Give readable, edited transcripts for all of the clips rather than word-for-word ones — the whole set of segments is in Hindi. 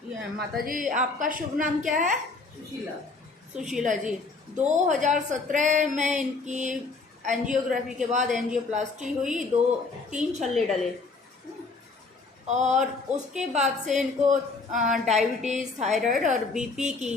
ये माता जी, आपका शुभ नाम क्या है? सुशीला। सुशीला जी। 2017 में इनकी एंजियोग्राफी के बाद एंजियोप्लास्टी हुई, 2-3 छल्ले डले और उसके बाद से इनको डायबिटीज़, थायराइड और बीपी की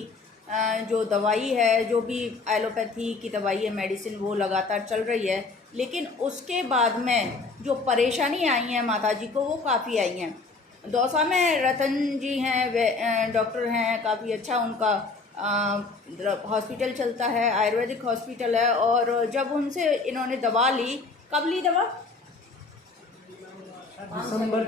जो दवाई है, जो भी एलोपैथी की दवाई है, मेडिसिन, वो लगातार चल रही है। लेकिन उसके बाद में जो परेशानी आई हैं माता जी को, वो काफ़ी आई हैं। दौसा में रतन जी हैं, वे डॉक्टर हैं, काफ़ी अच्छा उनका हॉस्पिटल चलता है, आयुर्वेदिक हॉस्पिटल है। और जब उनसे इन्होंने दवा ली, कब ली दवा? दिसंबर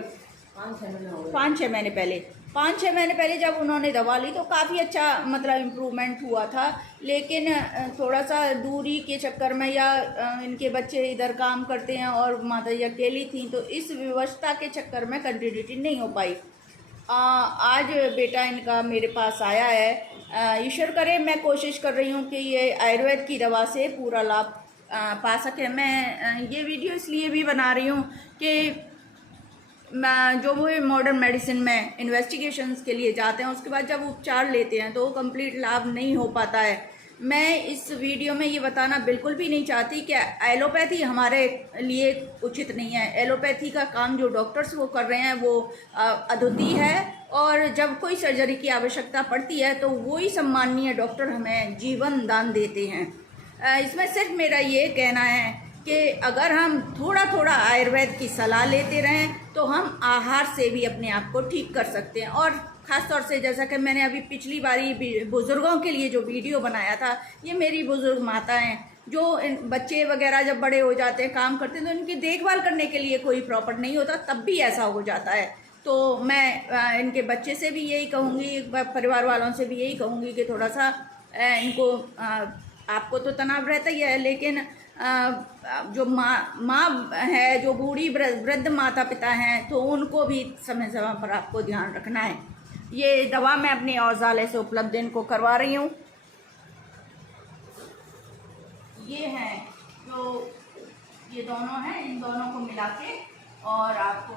5-6 महीने हो गए। 5-6 महीने पहले। 5-6 महीने पहले जब उन्होंने दवा ली तो काफ़ी अच्छा मतलब इम्प्रूवमेंट हुआ था। लेकिन थोड़ा सा दूरी के चक्कर में या इनके बच्चे इधर काम करते हैं और माता जी अकेली थी, तो इस विवशता के चक्कर में कंटिन्यूटी नहीं हो पाई। आज बेटा इनका मेरे पास आया है। ईश्वर करे, मैं कोशिश कर रही हूँ कि ये आयुर्वेद की दवा से पूरा लाभ पा सके। मैं ये वीडियो इसलिए भी बना रही हूँ कि जो वो मॉडर्न मेडिसिन में इन्वेस्टिगेशंस के लिए जाते हैं, उसके बाद जब उपचार लेते हैं तो वो कंप्लीट लाभ नहीं हो पाता है। मैं इस वीडियो में ये बताना बिल्कुल भी नहीं चाहती कि एलोपैथी हमारे लिए उचित नहीं है। एलोपैथी का काम जो डॉक्टर्स वो कर रहे हैं वो अद्वितीय है, और जब कोई सर्जरी की आवश्यकता पड़ती है तो वही सम्माननीय डॉक्टर हमें जीवन दान देते हैं। इसमें सिर्फ मेरा ये कहना है कि अगर हम थोड़ा थोड़ा आयुर्वेद की सलाह लेते रहें तो हम आहार से भी अपने आप को ठीक कर सकते हैं। और ख़ास तौर से जैसा कि मैंने अभी पिछली बारी बुज़ुर्गों के लिए जो वीडियो बनाया था, ये मेरी बुज़ुर्ग माताएं जो बच्चे वगैरह जब बड़े हो जाते हैं, काम करते हैं, तो इनकी देखभाल करने के लिए कोई प्रॉपर नहीं होता, तब भी ऐसा हो जाता है। तो मैं इनके बच्चे से भी यही कहूँगी, परिवार वालों से भी यही कहूँगी कि थोड़ा सा इनको आपको तो तनाव रहता ही है, लेकिन जो माँ है, जो बूढ़ी वृद्ध माता पिता हैं, तो उनको भी समय समय पर आपको ध्यान रखना है। ये दवा मैं अपने औज़ाले से उपलब्ध इनको करवा रही हूँ। ये हैं जो ये दोनों हैं, इन दोनों को मिला के और आपको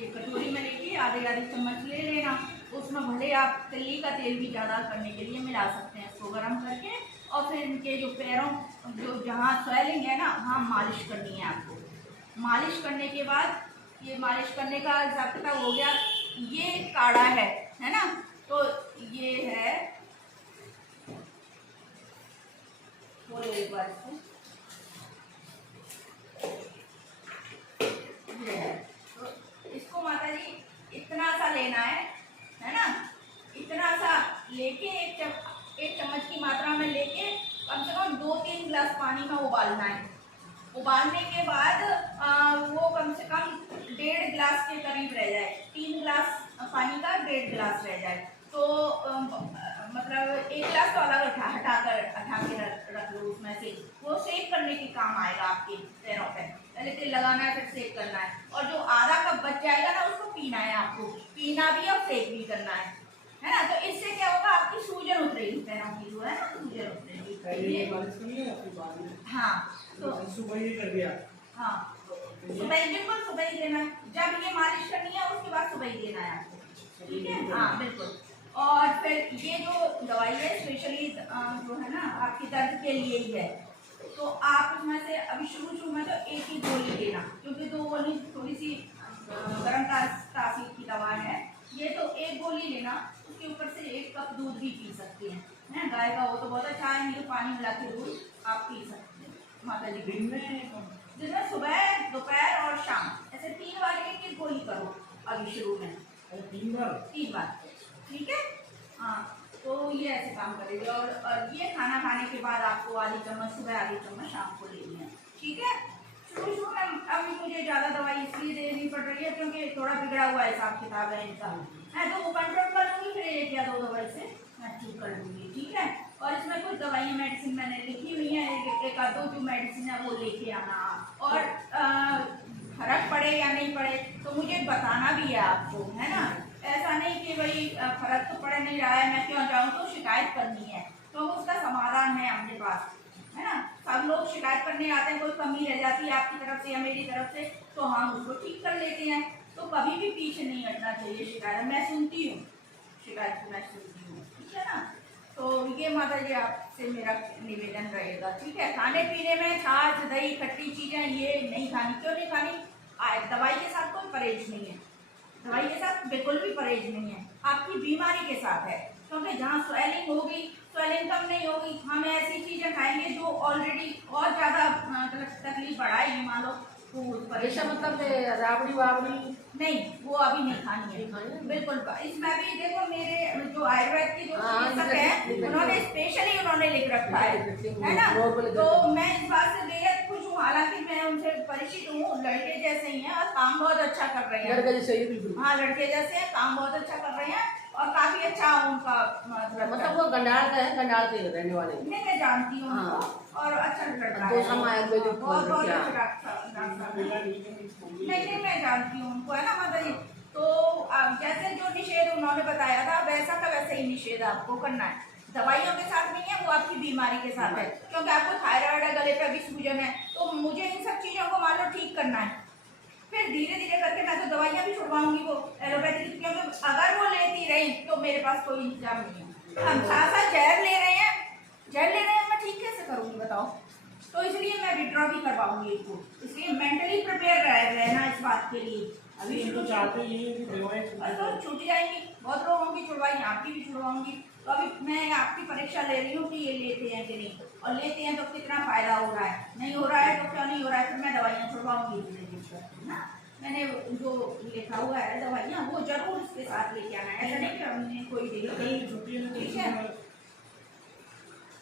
एक कटोरी में लेके आधे आधे चम्मच ले लेना। उसमें भले आप तिल्ली का तेल भी ज़्यादा करने के लिए मिला सकते हैं, इसको गर्म करके। और फिर इनके जो पैरों, जो जहाँ स्वेलिंग है ना, वहाँ मालिश करनी है आपको। मालिश करने के बाद ये मालिश करने का हिसाब किताब हो गया। ये काढ़ा है ना, तो ये है, बोलो एक बार इसको, ये है। तो इसको माता जी इतना सा लेना है ना, इतना सा लेके एक चम्मच की मात्रा में लेके कम से कम 2-3 गिलास पानी में उबालना है। उबालने के बाद वो कम से कम 1.5 गिलास के करीब रह जाए। 3 गिलास पानी का 1.5 गिलास रह जाए, तो मतलब 1 गिलास तो अलग हटा के रख लो उसमें से। वो सेक करने के काम आएगा आपके पैरों पे। पहले तेल लगाना है, फिर सेक करना है, और जो आधा कप बच जाएगा ना, उसको पीना है आपको। पीना भी और सेक भी करना है ना। तो इससे क्या होगा, आपकी सूजन उतरेगी, पैरों की जो है ना सूजन उतरेगी। हाँ, तो सुबह ही कर दिया। हाँ, सुबह ही, बिल्कुल सुबह ही लेना है। जब ये मालिश करनी है उसके बाद सुबह ही लेना है आपको, ठीक है? हाँ बिल्कुल। और फिर ये जो दवाई है स्पेशली जो है ना आपकी दर्द के लिए ही है, तो आप उसमें से अभी शुरू में तो एक ही गोली लेना, क्योंकि 2 गोली थोड़ी सी गर्म तासीर की दवा है। ये तो एक गोली लेना, उसके ऊपर से 1 कप दूध भी पी सकती हैं, है गाय का हो तो बहुत अच्छा है, नहीं तो पानी मिला के दूध आप पी सकते हैं माता जी। दिन में सुबह, दोपहर और शाम, ऐसे 3 बार एक गोली करो अभी शुरू में। 3 बार, ठीक है? हाँ, तो ये ऐसे काम करेगी। और ये खाना खाने के बाद आपको आधी चम्मच सुबह, आधी चम्मच शाम को लेनी है, ठीक है? शुरू में अभी मुझे ज़्यादा दवाई इसलिए देनी पड़ रही है क्योंकि थोड़ा बिगड़ा हुआ हिसाब किताब है इनका। मैं तो वो कंट्रोल कर लूँगी, फिर 1 या 2 दवाई से मैं ठीक कर लूँगी, ठीक है? और इसमें कुछ दवाइयाँ, मेडिसिन मैंने लिखी हुई हैं, एक आध दो जो मेडिसिन है वो लेके आना। और फर्क पड़े या नहीं पड़े तो मुझे बताना भी है आपको, है ना? ऐसा नहीं कि भाई फर्क तो पड़ नहीं रहा है, मैं क्यों जाऊँ, तो शिकायत करनी है, तो उसका समाधान है अपने पास, है ना? सब लोग शिकायत करने आते हैं, कोई कमी रह जाती है आपकी तरफ से या मेरी तरफ से, तो हम उसको ठीक कर लेते हैं। तो कभी भी पीछे नहीं हटना चाहिए शिकायत, मैं सुनती हूँ, शिकायत मैं सुनती हूँ, ठीक है ना। तो ये माता जी आपसे मेरा निवेदन रहेगा, ठीक है। खाने पीने में छाछ दही खट्टी चीज़ें ये नहीं खानी। क्यों नहीं खानी? दवाई के साथ कोई परहेज नहीं है, दवाई के साथ बिल्कुल भी परहेज नहीं है, आपकी बीमारी के साथ है। क्योंकि जहाँ स्वेलिंग होगी, स्वेलिंग कम नहीं होगी, हम ऐसी चीज़ें खाएंगे जो ऑलरेडी और ज़्यादा तकलीफ बढ़ाएगी, मान लो तो ऐसा मतलब राबड़ी वाबड़ी नहीं, वो अभी नहीं खानी है बिल्कुल। इसमें भी देखो मेरे जो आयुर्वेद की जो चिकित्सक है उन्होंने स्पेशली उन्होंने लिख रखा है ना। तो मैं इस बात से बेहद खुश हूँ, हालांकि मैं उनसे परिचित हूँ, लड़के जैसे ही हैं और काम बहुत अच्छा कर रहे हैं। लड़के जैसे ही बिल्कुल। हाँ, लड़के जैसे हैं, काम बहुत अच्छा कर रहे हैं और काफी अच्छा उनका मतलब वो गंडार का है, गंडार के रहने वाले। नहीं, मैं जानती हूँ हाँ। उनको और अच्छा लड़का तो है, हम आयुर्वेदिक बहुत बहुत क्या? अच्छा डॉक्टर नहीं, मैं जानती हूँ उनको, है ना माता जी। तो जैसे जो निषेध उन्होंने बताया था वैसा का वैसे ही निषेध आपको करना है। दवाइयों के साथ नहीं है, वो आपकी बीमारी के साथ है। क्योंकि आपको थायराइड है, गले पे भी सूजन है, तो मुझे इन सब चीज़ों को मान लो ठीक करना है। फिर धीरे धीरे करके मैं तो दवाइयाँ भी छुड़वाऊंगी वो एलोपैथी, क्योंकि अगर वो लेती रही तो मेरे पास कोई इंतजाम नहीं है। हम साथ साथ जहर ले रहे हैं, मैं ठीक कैसे करूँगी बताओ। तो इसलिए मैं विड्रॉ भी करवाऊंगी इसको, इसलिए मेंटली प्रिपेयर रहना इस बात के लिए। अभी शुरू चाहते हैं तो छूट जाएंगी, बहुत लोगों की छुड़वाई, आपकी भी छुड़वाऊंगी। तो अभी मैं आपकी परीक्षा ले रही हूँ कि ये लेते हैं कि नहीं, और लेते हैं तो कितना फायदा हो रहा है, नहीं हो रहा है तो क्यों नहीं हो रहा है, फिर मैं दवाइयाँ छुड़वाऊंगी ना। मैंने जो लिखा हुआ है दवाइयाँ वो जरूर इसके साथ लेके आना है, ऐसा नहीं कि हमने कोई ठीक है।